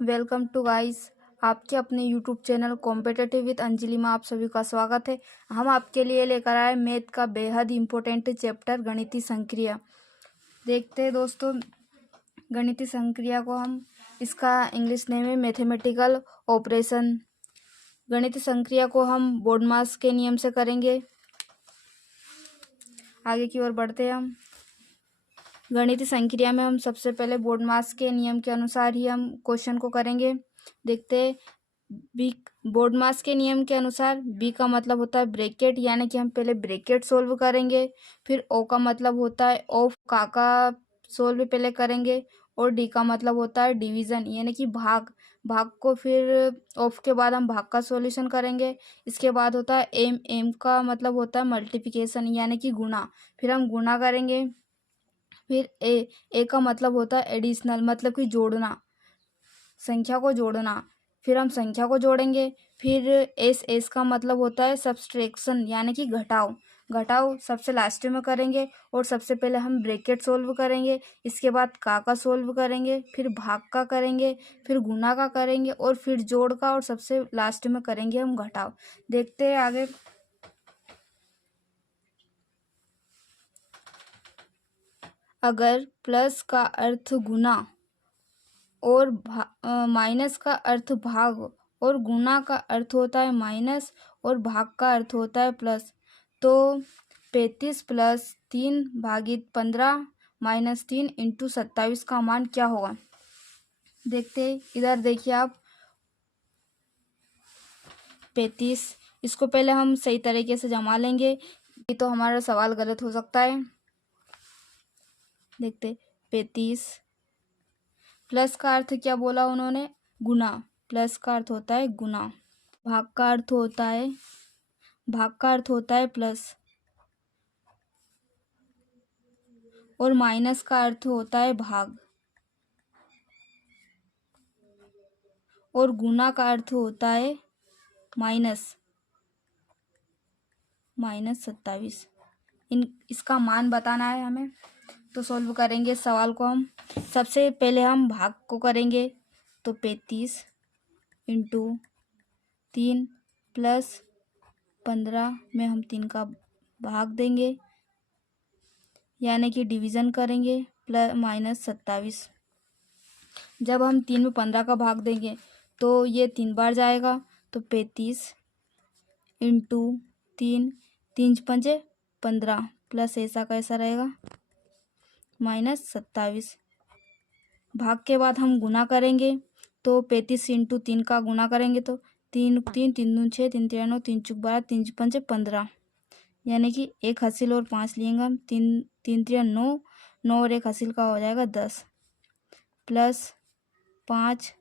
Welcome to guys. आपके अपने YouTube channel competitive with Anjali में आप सभी का स्वागत है। हम आपके लिए लेकर आए मैथ का बेहद इम्पोर्टेंट चैप्टर गणितीय संक्रिया। देखते हैं दोस्तों, गणितीय संक्रिया को हम, इसका इंग्लिश नेम है मैथमेटिकल ऑपरेशन। गणितीय संक्रिया को हम बोर्डमास के नियम से करेंगे। आगे की ओर बढ़ते हैं हम। गणितीय संक्रिया में हम सबसे पहले बोर्डमास के नियम के अनुसार ही हम क्वेश्चन को करेंगे। देखते हैं, बी बोर्डमास के नियम के अनुसार बी का मतलब होता है ब्रैकेट, यानी कि हम पहले ब्रैकेट सोल्व करेंगे। फिर ओ का मतलब होता है ऑफ, का सोल्व पहले करेंगे। और डी का मतलब होता है डिवीजन, यानी कि भाग। भाग को फिर ऑफ के बाद हम भाग का सॉल्यूशन करेंगे। इसके बाद होता है एम। एम का मतलब होता है मल्टीप्लिकेशन, यानी कि गुणा। फिर हम गुणा करेंगे। फिर ए का मतलब होता है एडिशनल, मतलब कि जोड़ना, संख्या को जोड़ना। फिर हम संख्या को जोड़ेंगे। फिर एस का मतलब होता है सब्सट्रैक्शन, यानी कि घटाव। घटाव सबसे लास्ट में करेंगे। और सबसे पहले हम ब्रैकेट सोल्व करेंगे। इसके बाद का सोल्व करेंगे। फिर भाग का करेंगे। फिर गुणा का करेंगे। और फिर जोड़ का। और सबसे लास्ट में करेंगे हम घटाव। देखते हैं आगे। अगर प्लस का अर्थ गुना और माइनस का अर्थ भाग और गुणा का अर्थ होता है माइनस और भाग का अर्थ होता है प्लस, तो 35 प्लस 3 भागित 15 माइनस 3 इंटू 27 का मान क्या होगा। देखते इधर देखिए आप, 35, इसको पहले हम सही तरीके से जमा लेंगे, ये तो हमारा सवाल गलत हो सकता है। देखते 35 प्लस का अर्थ क्या बोला उन्होंने, गुना। प्लस का अर्थ होता है गुना। भाग का अर्थ होता है प्लस। और माइनस का अर्थ होता है भाग। और गुना का अर्थ होता है माइनस 27। इसका मान बताना है हमें, तो सॉल्व करेंगे सवाल को हम। सबसे पहले हम भाग को करेंगे, तो 35 इंटू 3 प्लस 15 में हम 3 का भाग देंगे, यानी कि डिवीज़न करेंगे, प्लस माइनस 27। जब हम 3 में 15 का भाग देंगे तो ये 3 बार जाएगा, तो 35 इंटू 3, 3 पंजे 15 प्लस ऐसा कैसा रहेगा माइनस 27। भाग के बाद हम गुना करेंगे, तो 35 इंटू 3 का गुना करेंगे, तो 3 3 3 दूनी 6, 3 3 9, 3 चौक 12, 3 पंजे 15, यानी कि एक हासिल और 5 लेंगे हम। 3 3 3 9, 9 और एक हासिल का हो जाएगा 10 प्लस 5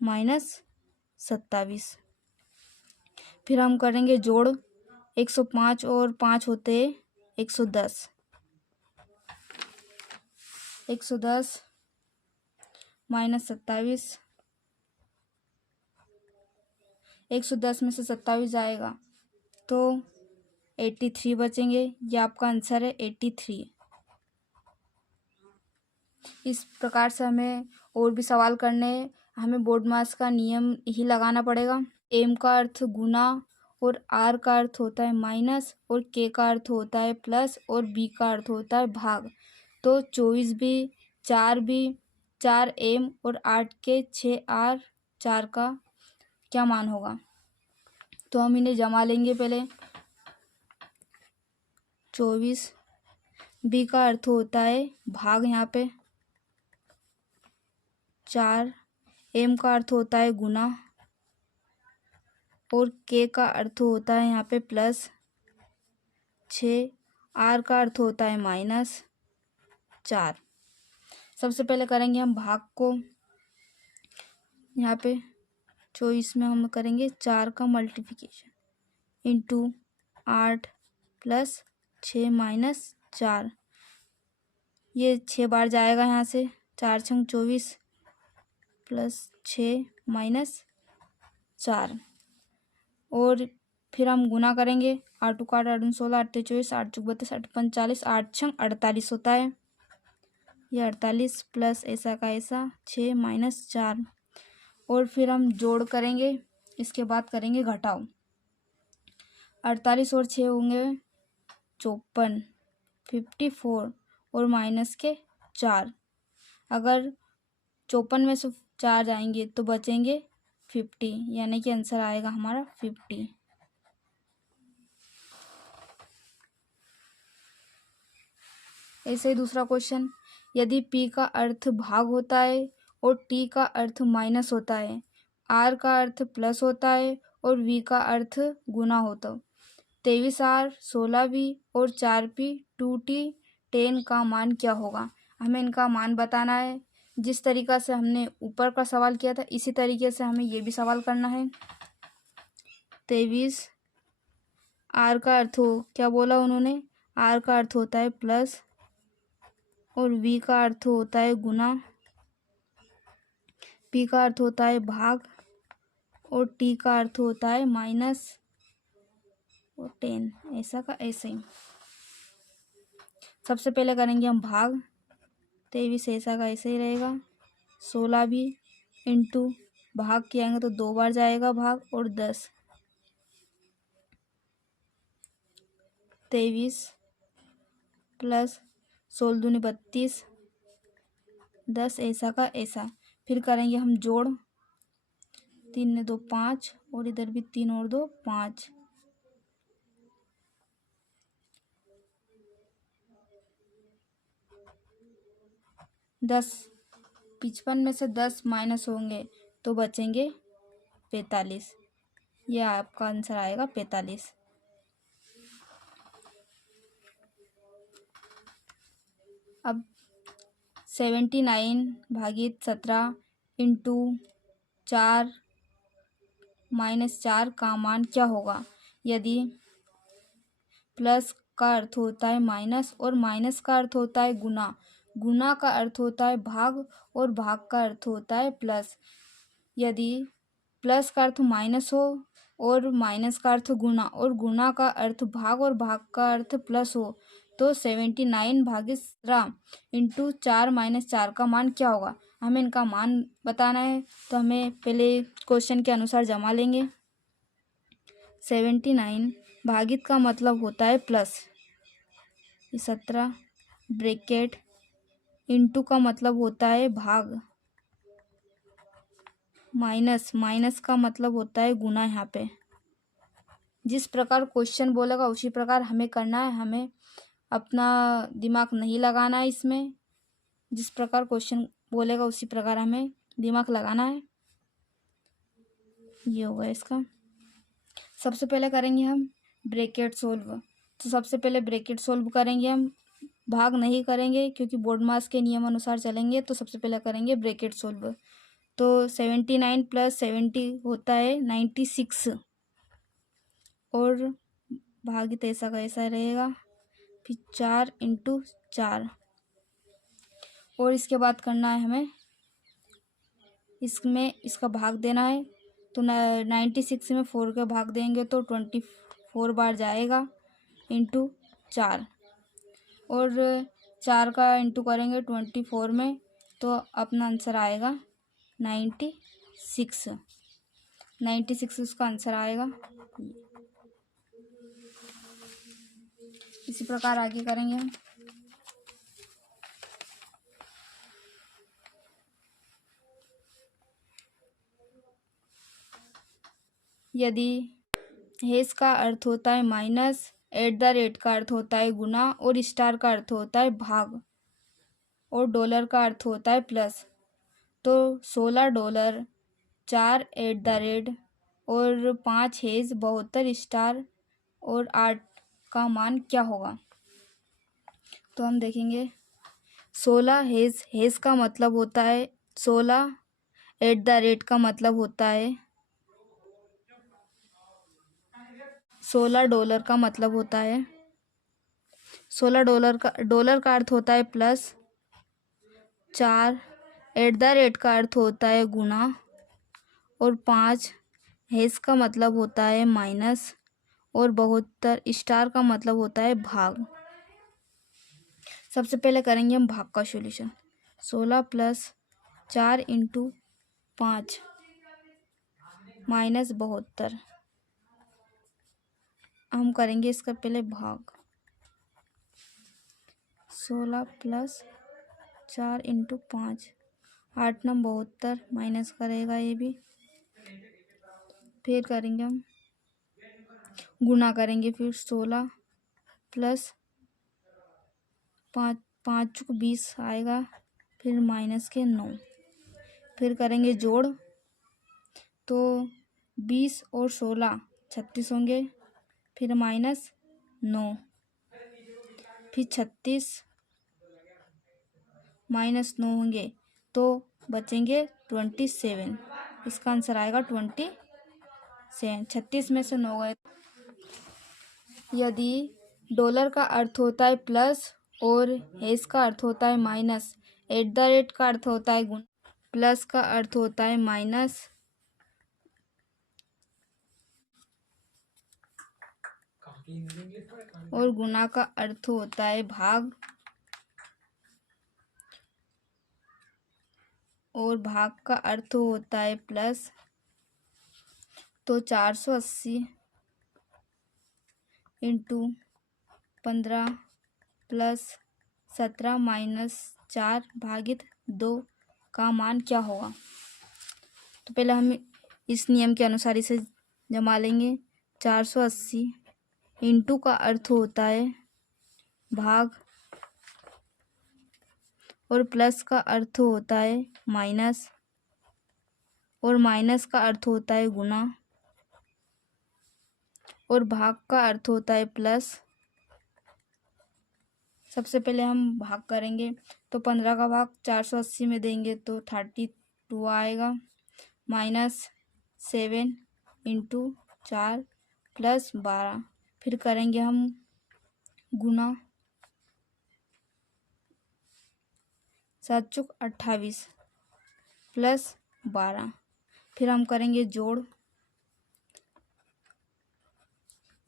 माइनस 27। फिर हम करेंगे जोड़, 105 और 5 होते 110। 110 माइनस 27, 110 में से 27 जाएगा तो 83 बचेंगे। ये आपका आंसर है 83। इस प्रकार से हमें और भी सवाल करने हैं। हमें बोर्ड मास का नियम ही लगाना पड़ेगा। एम का अर्थ गुना और आर का अर्थ होता है माइनस और के का अर्थ होता है प्लस और बी का अर्थ होता है भाग। तो 24 बी, 4 बी, 4 एम और 8 के 6 आर 4 का क्या मान होगा। तो हम इन्हें जमा लेंगे पहले। 24 बी का अर्थ होता है भाग, यहाँ पे 4, एम का अर्थ होता है गुना और के का अर्थ होता है यहाँ पे प्लस 6, आर का अर्थ होता है माइनस 4। सबसे पहले करेंगे हम भाग को। यहाँ पे 24 में हम करेंगे 4 का मल्टीप्लिकेशन इंटू 8 प्लस 6 माइनस 4। ये 6 बार जाएगा यहाँ से, 4 छंग 24 प्लस 6 माइनस 4। और फिर हम गुना करेंगे, 8 का 8, 8 16, 8 24, 8 चौक 32, 8 45, 8 छंग 48 होता है। ये 48 प्लस ऐसा का ऐसा 6 माइनस 4। और फिर हम जोड़ करेंगे, इसके बाद करेंगे घटाव। 48 और 6 होंगे 54, 54 और माइनस के 4। अगर 54 में से 4 जाएंगे तो बचेंगे 50, यानी कि आंसर आएगा हमारा 50। ऐसे ही दूसरा क्वेश्चन, यदि p का अर्थ भाग होता है और t का अर्थ माइनस होता है, r का अर्थ प्लस होता है और v का अर्थ गुना होता है, 23r, 16v और 4p, 2t, 10 का मान क्या होगा? हमें इनका मान बताना है। जिस तरीक़ा से हमने ऊपर का सवाल किया था इसी तरीके से हमें ये भी सवाल करना है। 23, r का अर्थ हो क्या बोला उन्होंने, r का अर्थ होता है प्लस और v का अर्थ होता है गुना, p का अर्थ होता है भाग और t का अर्थ होता है माइनस और 10। ऐसा का ऐसे ही। सबसे पहले करेंगे हम भाग, 23 ऐसा का ऐसे ही रहेगा, 16 भी इंटू भाग किएंगे तो 2 बार जाएगा भाग और 10, 23 प्लस 16 दूनी 32, 10 ऐसा का ऐसा। फिर करेंगे हम जोड़, 3 ने 2 5 और इधर भी 3 और 2 5, 10, 55 में से 10 माइनस होंगे तो बचेंगे 45। यह आपका आंसर आएगा 45। अब 79 भागित 17 इंटू 4 माइनस 4 का मान क्या होगा? यदि प्लस का अर्थ होता है माइनस और माइनस का अर्थ होता है गुना, गुना का अर्थ होता है भाग और भाग का अर्थ होता है प्लस। यदि प्लस का अर्थ माइनस हो और माइनस का अर्थ गुना और गुना का अर्थ भाग और भाग का अर्थ प्लस हो तो 79 भागित 17 इंटू 4 माइनस 4 का मान क्या होगा? हमें इनका मान बताना है तो हमें पहले क्वेश्चन के अनुसार जमा लेंगे। 79 भागित का मतलब होता है प्लस, 17 ब्रैकेट इंटू का मतलब होता है भाग, माइनस, माइनस का मतलब होता है गुना। यहाँ पे जिस प्रकार क्वेश्चन बोलेगा उसी प्रकार हमें करना है, हमें अपना दिमाग नहीं लगाना है इसमें। जिस प्रकार क्वेश्चन बोलेगा उसी प्रकार हमें दिमाग लगाना है। ये होगा इसका। सबसे पहले करेंगे हम ब्रैकेट सोल्व। तो सबसे पहले ब्रैकेट सोल्व करेंगे हम, भाग नहीं करेंगे क्योंकि बोर्ड मास के नियम अनुसार चलेंगे। तो सबसे पहले करेंगे ब्रैकेट सोल्व। तो 79 प्लस 70 होता है 96 और भागित ऐसा का ऐसा रहेगा, फिर 4 इंटू 4 और इसके बाद करना है हमें इसमें इसका भाग देना है। तो 96 में 4 का भाग देंगे तो 24 बार जाएगा इंटू 4 और 4 का इंटू करेंगे 24 में तो अपना आंसर आएगा 96। 96 उसका आंसर आएगा। इसी प्रकार आगे करेंगे हम। यदि हेस का अर्थ होता है माइनस, एट द रेट का अर्थ होता है गुना और स्टार का अर्थ होता है भाग और डॉलर का अर्थ होता है प्लस, तो $16, 4 एट द रेट और 5 हेज, 72 स्टार और 8 का मान क्या होगा? तो हम देखेंगे 16 हेज, हेज का मतलब होता है 16, एट द रेट का मतलब होता है $16 का मतलब होता है $16 का, डॉलर का अर्थ होता है प्लस, 4 एट द रेट का अर्थ होता है गुना और 5 हेज का मतलब होता है माइनस और 72 स्टार का मतलब होता है भाग। सबसे पहले करेंगे हम भाग का सॉल्यूशन। 16 plus 4 into 5 minus 72। हम करेंगे इसका पहले भाग। 16 प्लस 4 इंटू 5, 8 9 72 माइनस करेगा ये भी। फिर करेंगे हम गुना करेंगे, फिर 16 प्लस 5 5 को 20 आएगा, फिर माइनस के 9। फिर करेंगे जोड़, तो 20 और 16 36 होंगे, फिर माइनस 9, फिर 36 माइनस 9 होंगे तो बचेंगे 27। इसका आंसर आएगा 27। 36 में से 9 गए। यदि डॉलर का अर्थ होता है प्लस और हैश का अर्थ होता है माइनस, एट द रेट का अर्थ होता है गुण, प्लस का अर्थ होता है माइनस, और गुना का अर्थ होता है भाग, और भाग का अर्थ होता है प्लस, तो 480 इंटू 15 प्लस 17 माइनस 4 भागित 2 का मान क्या होगा। तो पहले हम इस नियम के अनुसार इसे जमा लेंगे। 480 इंटू का अर्थ होता है भाग, और प्लस का अर्थ होता है माइनस, और माइनस का अर्थ होता है गुना, और भाग का अर्थ होता है प्लस। सबसे पहले हम भाग करेंगे, तो 15 का भाग 480 में देंगे तो 32 आएगा, माइनस 7 इंटू 4 प्लस 12। फिर करेंगे हम गुना, 7 चौक 28 प्लस 12। फिर हम करेंगे जोड़,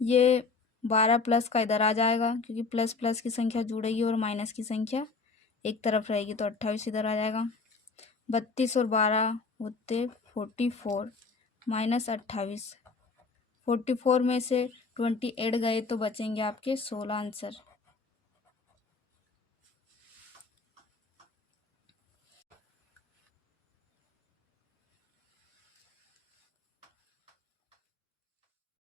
ये 12 प्लस का इधर आ जाएगा क्योंकि प्लस प्लस की संख्या जुड़ेगी और माइनस की संख्या एक तरफ रहेगी, तो 28 इधर आ जाएगा। 32 और 12 होते 44 माइनस 28। 44 में से 28 गए तो बचेंगे आपके 16 आंसर।